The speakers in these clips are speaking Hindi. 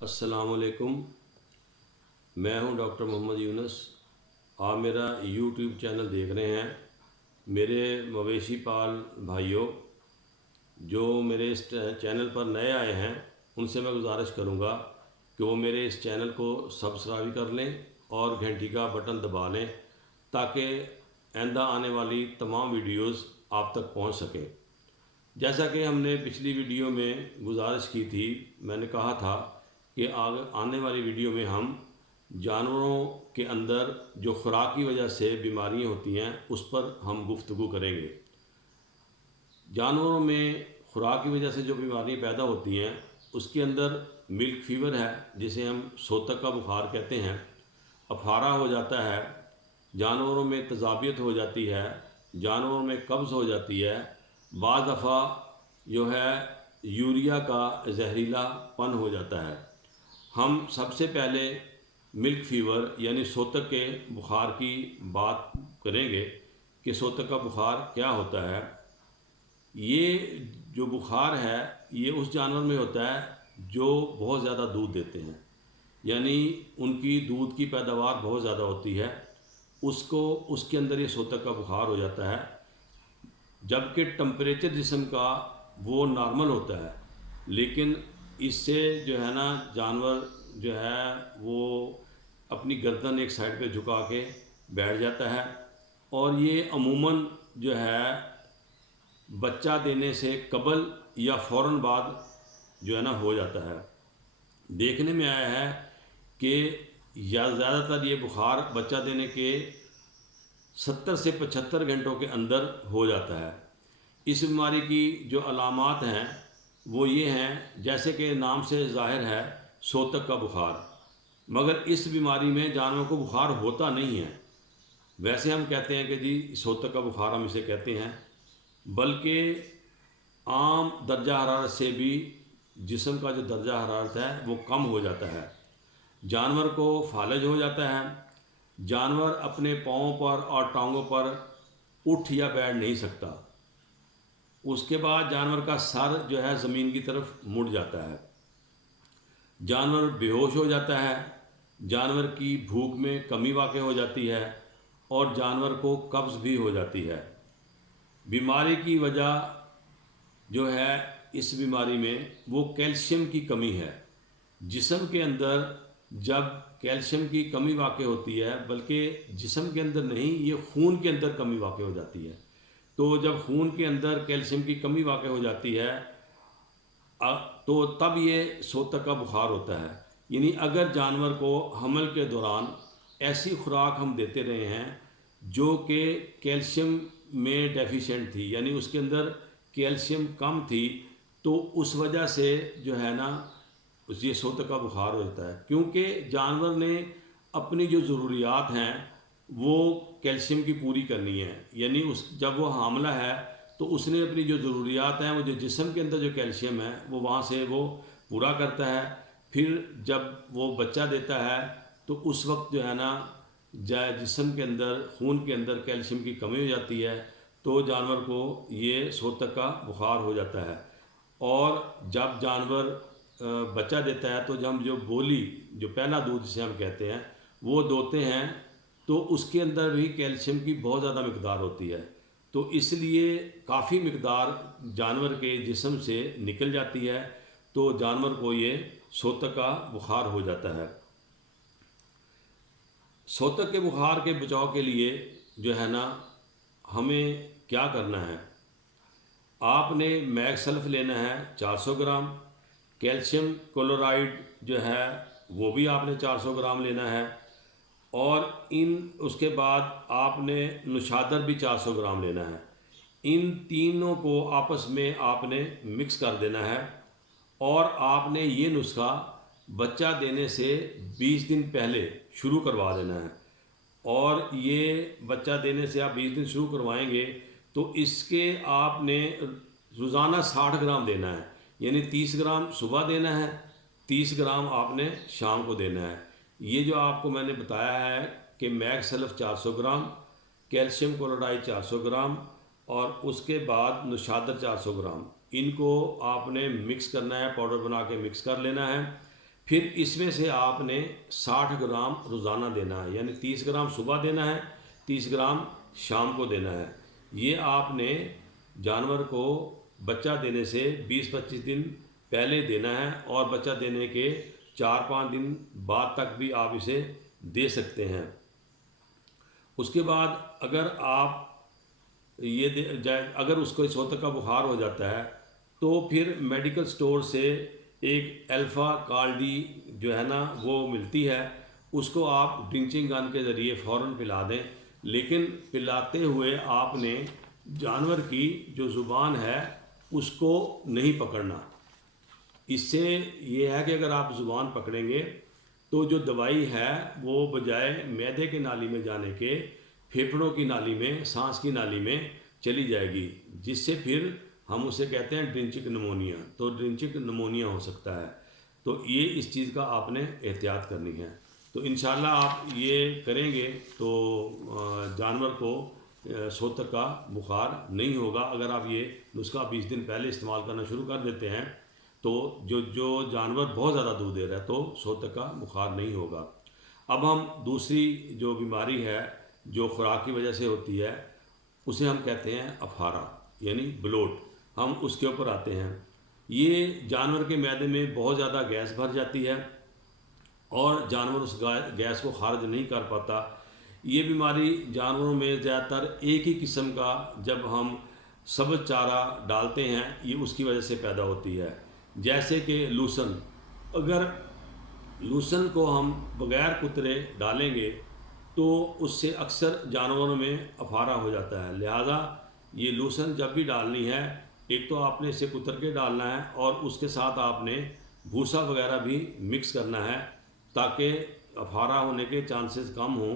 अस्सलामुअलैकुम। मैं हूं डॉक्टर मोहम्मद यूनुस। आप मेरा यूट्यूब चैनल देख रहे हैं। मेरे मवेशी पाल भाइयों जो मेरे इस चैनल पर नए आए हैं, उनसे मैं गुजारिश करूंगा कि वो मेरे इस चैनल को सब्सक्राइब कर लें और घंटी का बटन दबा लें ताकि आइंदा आने वाली तमाम वीडियोस आप तक पहुंच सकें। जैसा कि हमने पिछली वीडियो में गुजारिश की थी, मैंने कहा था कि आने वाली वीडियो में हम जानवरों के अंदर जो खुराक की वजह से बीमारियां होती हैं उस पर हम गुफ्तगू करेंगे। जानवरों में खुराक की वजह से जो बीमारियां पैदा होती हैं उसके अंदर मिल्क फीवर है, जिसे हम सोतक का बुखार कहते हैं। अफारा हो जाता है, जानवरों में तजाबियत हो जाती है, जानवरों में कब्ज़ हो जाती है, बाज़ दफ़ा जो है यूरिया का जहरीलापन हो जाता है। हम सबसे पहले मिल्क फीवर यानी सोतक के बुखार की बात करेंगे कि सोतक का बुखार क्या होता है। ये जो बुखार है ये उस जानवर में होता है जो बहुत ज़्यादा दूध देते हैं, यानी उनकी दूध की पैदावार बहुत ज़्यादा होती है, उसको उसके अंदर ये सोतक का बुखार हो जाता है। जबकि टम्परेचर जिस्म का वो नॉर्मल होता है, लेकिन इससे जो है ना जानवर जो है वो अपनी गर्दन एक साइड पे झुका के बैठ जाता है और ये अमूमन जो है बच्चा देने से कबल या फ़ौरन बाद जो है ना हो जाता है। देखने में आया है कि या ज़्यादातर ये बुखार बच्चा देने के 70 से 75 घंटों के अंदर हो जाता है। इस बीमारी की जो अलामात हैं वो ये हैं, जैसे कि नाम से ज़ाहिर है सोतक का बुखार, मगर इस बीमारी में जानवरों को बुखार होता नहीं है। वैसे हम कहते हैं कि जी सोतक का बुखार हम इसे कहते हैं, बल्कि आम दर्जा हरारत से भी जिस्म का जो दर्जा हरारत है वो कम हो जाता है। जानवर को फालज हो जाता है, जानवर अपने पाँव पर और टांगों पर उठ या बैठ नहीं सकता। उसके बाद जानवर का सर जो है ज़मीन की तरफ मुड़ जाता है, जानवर बेहोश हो जाता है, जानवर की भूख में कमी वाक़ हो जाती है और जानवर को कब्ज़ भी हो जाती है। बीमारी की वजह जो है इस बीमारी में वो कैल्शियम की कमी है। जिस्म के अंदर जब कैल्शियम की कमी वाक़ होती है, बल्कि जिस्म के अंदर नहीं, ये खून के अंदर कमी वाक़ हो जाती है। तो जब खून के अंदर कैल्शियम की कमी वाक़ हो जाती है तो तब ये सोतक का बुखार होता है। यानी अगर जानवर को हमल के दौरान ऐसी खुराक हम देते रहे हैं जो कि कैल्शियम में डेफिशिएंट थी, यानी उसके अंदर कैल्शियम कम थी, तो उस वजह से जो है ना ये सोतक का बुखार होता है। क्योंकि जानवर ने अपनी जो ज़रूरियात हैं वो कैल्शियम की पूरी करनी है, यानी उस जब वो हामला है तो उसने अपनी जो ज़रूरियात हैं वो जो जिस्म के अंदर जो कैल्शियम है वो वहाँ से वो पूरा करता है। फिर जब वो बच्चा देता है तो उस वक्त जो है ना जिस्म के अंदर खून के अंदर कैल्शियम की कमी हो जाती है, तो जानवर को ये सोतक का बुखार हो जाता है। और जब जानवर बच्चा देता है तो जब हम जो बोली जो पहला दूध जिसे हम कहते हैं वो दोते हैं तो उसके अंदर भी कैल्शियम की बहुत ज़्यादा मकदार होती है, तो इसलिए काफ़ी मकदार जानवर के जिस्म से निकल जाती है, तो जानवर को ये सोतक का बुखार हो जाता है। सोतक के बुखार के बचाव के लिए जो है ना हमें क्या करना है, आपने मैक्सल्फ लेना है 400 ग्राम, कैल्शियम क्लोराइड जो है वो भी आपने 400 ग्राम लेना है, और इन उसके बाद आपने नुशादर भी 400 ग्राम लेना है। इन तीनों को आपस में आपने मिक्स कर देना है और आपने ये नुस्खा बच्चा देने से 20 दिन पहले शुरू करवा देना है। और ये बच्चा देने से आप 20 दिन शुरू करवाएंगे तो इसके आपने रोज़ाना 60 ग्राम देना है, यानी 30 ग्राम सुबह देना है, 30 ग्राम आपने शाम को देना है। ये जो आपको मैंने बताया है कि मैक्सल्फ 400 ग्राम, कैल्शियम क्लोराइड 400 ग्राम और उसके बाद नुशादर 400 ग्राम, इनको आपने मिक्स करना है, पाउडर बना के मिक्स कर लेना है। फिर इसमें से आपने 60 ग्राम रोज़ाना देना है, यानी 30 ग्राम सुबह देना है, 30 ग्राम शाम को देना है। ये आपने जानवर को बच्चा देने से 20-25 दिन पहले देना है, और बच्चा देने के 4-5 दिन बाद तक भी आप इसे दे सकते हैं। उसके बाद अगर आप ये अगर उसको सोतक का बुखार हो जाता है तो फिर मेडिकल स्टोर से एक अल्फ़ा कार्डी जो है ना वो मिलती है, उसको आप ड्रिंचिंग गन के ज़रिए फ़ौरन पिला दें। लेकिन पिलाते हुए आपने जानवर की जो ज़ुबान है उसको नहीं पकड़ना। इससे ये है कि अगर आप ज़ुबान पकड़ेंगे तो जो दवाई है वो बजाय मैदे के नाली में जाने के फेफड़ों की नाली में, सांस की नाली में चली जाएगी, जिससे फिर हम उसे कहते हैं ड्रिंचिक निमोनिया। तो ड्रिंचिक निमोनिया हो सकता है। तो ये इस चीज़ का आपने एहतियात करनी है। तो इंशाल्लाह आप ये करेंगे तो जानवर को सोतक का बुखार नहीं होगा। अगर आप ये नुस्खा 20 दिन पहले इस्तेमाल करना शुरू कर देते हैं तो जो जानवर बहुत ज़्यादा दूध दे रहा है तो सोतक का बुखार नहीं होगा। अब हम दूसरी जो बीमारी है जो खुराक की वजह से होती है उसे हम कहते हैं अफारा, यानी ब्लोट। हम उसके ऊपर आते हैं। ये जानवर के मैदे में बहुत ज़्यादा गैस भर जाती है और जानवर उस गैस को खारिज नहीं कर पाता। ये बीमारी जानवरों में ज़्यादातर एक ही किस्म का जब हम सब्ज़ चारा डालते हैं ये उसकी वजह से पैदा होती है। जैसे कि लूसन, अगर लूसन को हम बग़ैर कुतरे डालेंगे तो उससे अक्सर जानवरों में अफारा हो जाता है। लिहाजा ये लूसन जब भी डालनी है, एक तो आपने इसे कुतर के डालना है और उसके साथ आपने भूसा वगैरह भी मिक्स करना है ताकि अफारा होने के चांसेस कम हों।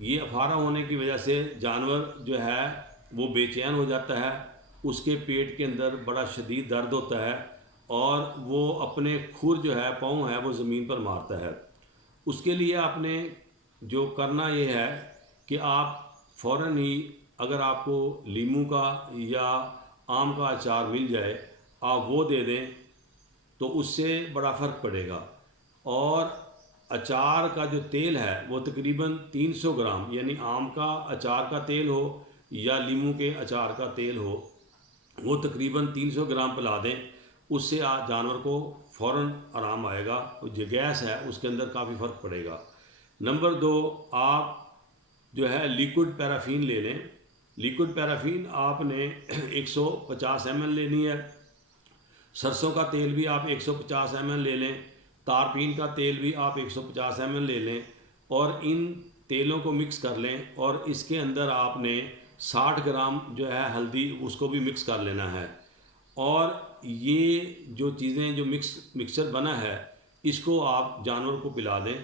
ये अफारा होने की वजह से जानवर जो है वो बेचैन हो जाता है, उसके पेट के अंदर बड़ा शदीद दर्द होता है और वो अपने खुर जो है, पाँव है, वो ज़मीन पर मारता है। उसके लिए आपने जो करना ये है कि आप फ़ौरन ही अगर आपको लीमू का या आम का अचार मिल जाए आप वो दे दें तो उससे बड़ा फ़र्क पड़ेगा। और अचार का जो तेल है वो तकरीबन 300 ग्राम, यानी आम का अचार का तेल हो या लीमू के अचार का तेल हो, वो तकरीबन 300 ग्राम पिला दें। उससे आप जानवर को फ़ौरन आराम आएगा। जो गैस है उसके अंदर काफ़ी फ़र्क पड़ेगा। नंबर 2, आप जो है लिक्विड पैराफीन ले लें। लिक्विड पैराफीन आपने 150 ml लेनी है। सरसों का तेल भी आप 150 ml ले लें। तारपीन का तेल भी आप 150 ml ले लें और इन तेलों को मिक्स कर लें और इसके अंदर आपने 60 ग्राम जो है हल्दी उसको भी मिक्स कर लेना है। और ये जो चीज़ें जो मिक्सचर बना है इसको आप जानवर को पिला दें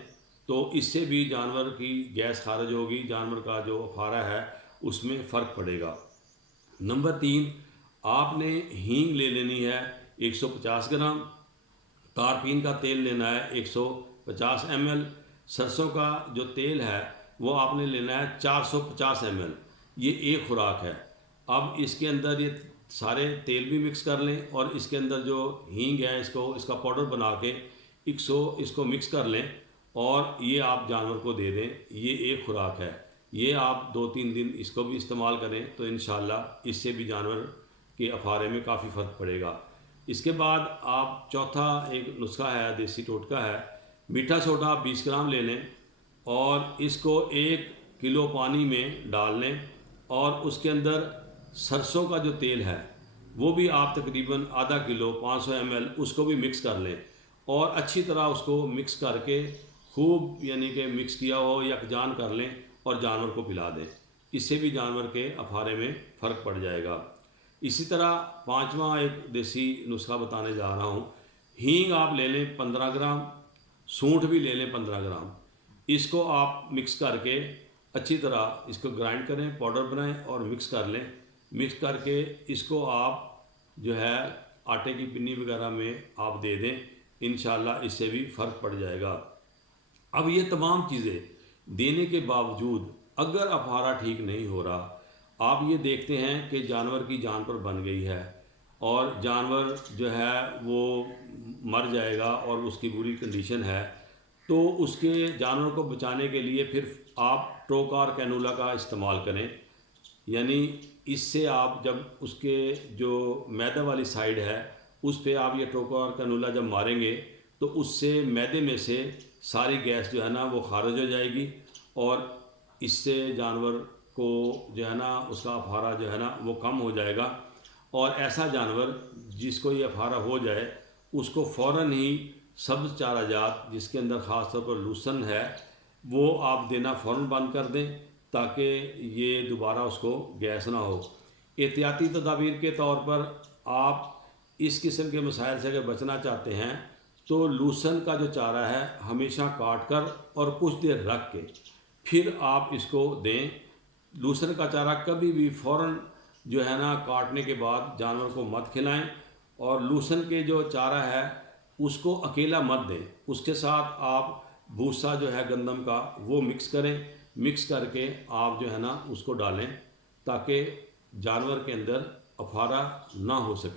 तो इससे भी जानवर की गैस खारिज होगी, जानवर का जो अफारा है उसमें फ़र्क पड़ेगा। नंबर 3, आपने हींग ले लेनी है 150 ग्राम। तारपीन का तेल लेना है 150 ml। सरसों का जो तेल है वो आपने लेना है 450 ml। ये एक खुराक है। अब इसके अंदर ये सारे तेल भी मिक्स कर लें और इसके अंदर जो हींग है इसका पाउडर बना के इसको मिक्स कर लें और ये आप जानवर को दे दें। ये एक खुराक है। ये आप 2-3 दिन इसको भी इस्तेमाल करें तो इंशाल्लाह इससे भी जानवर के अफारे में काफ़ी फ़र्क पड़ेगा। इसके बाद आप चौथा एक नुस्खा है, देसी टोटका है। मीठा सोडा 20 ग्राम ले लें और इसको 1 किलो पानी में डाल लें और उसके अंदर सरसों का जो तेल है वो भी आप तकरीबन आधा किलो 500 ml उसको भी मिक्स कर लें और अच्छी तरह उसको मिक्स करके खूब यानी कि मिक्स किया हो यकजान कर लें और जानवर को पिला दें। इससे भी जानवर के अफारे में फ़र्क पड़ जाएगा। इसी तरह 5वां एक देसी नुस्खा बताने जा रहा हूँ। हींग आप ले लें 15 ग्राम, सूंठ भी ले लें 15 ग्राम। इसको आप मिक्स करके अच्छी तरह इसको ग्राइंड करें, पाउडर बनाएं और मिक्स कर लें। मिक्स करके इसको आप जो है आटे की पिन्नी वगैरह में आप दे दें। इंशाल्लाह इससे भी फ़र्क पड़ जाएगा। अब ये तमाम चीज़ें देने के बावजूद अगर अफारा ठीक नहीं हो रहा, आप ये देखते हैं कि जानवर की जान पर बन गई है, और जानवर जो है वो मर जाएगा और उसकी बुरी कंडीशन है, तो उसके जानवर को बचाने के लिए फिर आप ट्रोकार कैनुला का इस्तेमाल करें। यानी इससे आप जब उसके जो मैदा वाली साइड है उस पे आप ये ट्रोकार कैनुला जब मारेंगे तो उससे मैदे में से सारी गैस जो है ना वो खारिज हो जाएगी और इससे जानवर को जो है ना उसका अफारा जो है ना वो कम हो जाएगा। और ऐसा जानवर जिसको ये अफारा हो जाए उसको फ़ौरन ही सब्ज़ चारा जात जिसके अंदर ख़ास तौर पर लूसन है वो आप देना फ़ौरन बंद कर दें ताकि ये दोबारा उसको गैस ना हो। एहतियाती तदाबीर के तौर पर आप इस किस्म के मसाइल से अगर बचना चाहते हैं तो लूसन का जो चारा है हमेशा काट कर और कुछ देर रख के फिर आप इसको दें। लूसन का चारा कभी भी फ़ौरन जो है ना काटने के बाद जानवर को मत खिलाएं और लूसन के जो चारा है उसको अकेला मत दें, उसके साथ आप भूसा जो है गंदम का वो मिक्स करें। मिक्स करके आप जो है ना उसको डालें ताकि जानवर के अंदर अफारा ना हो सके।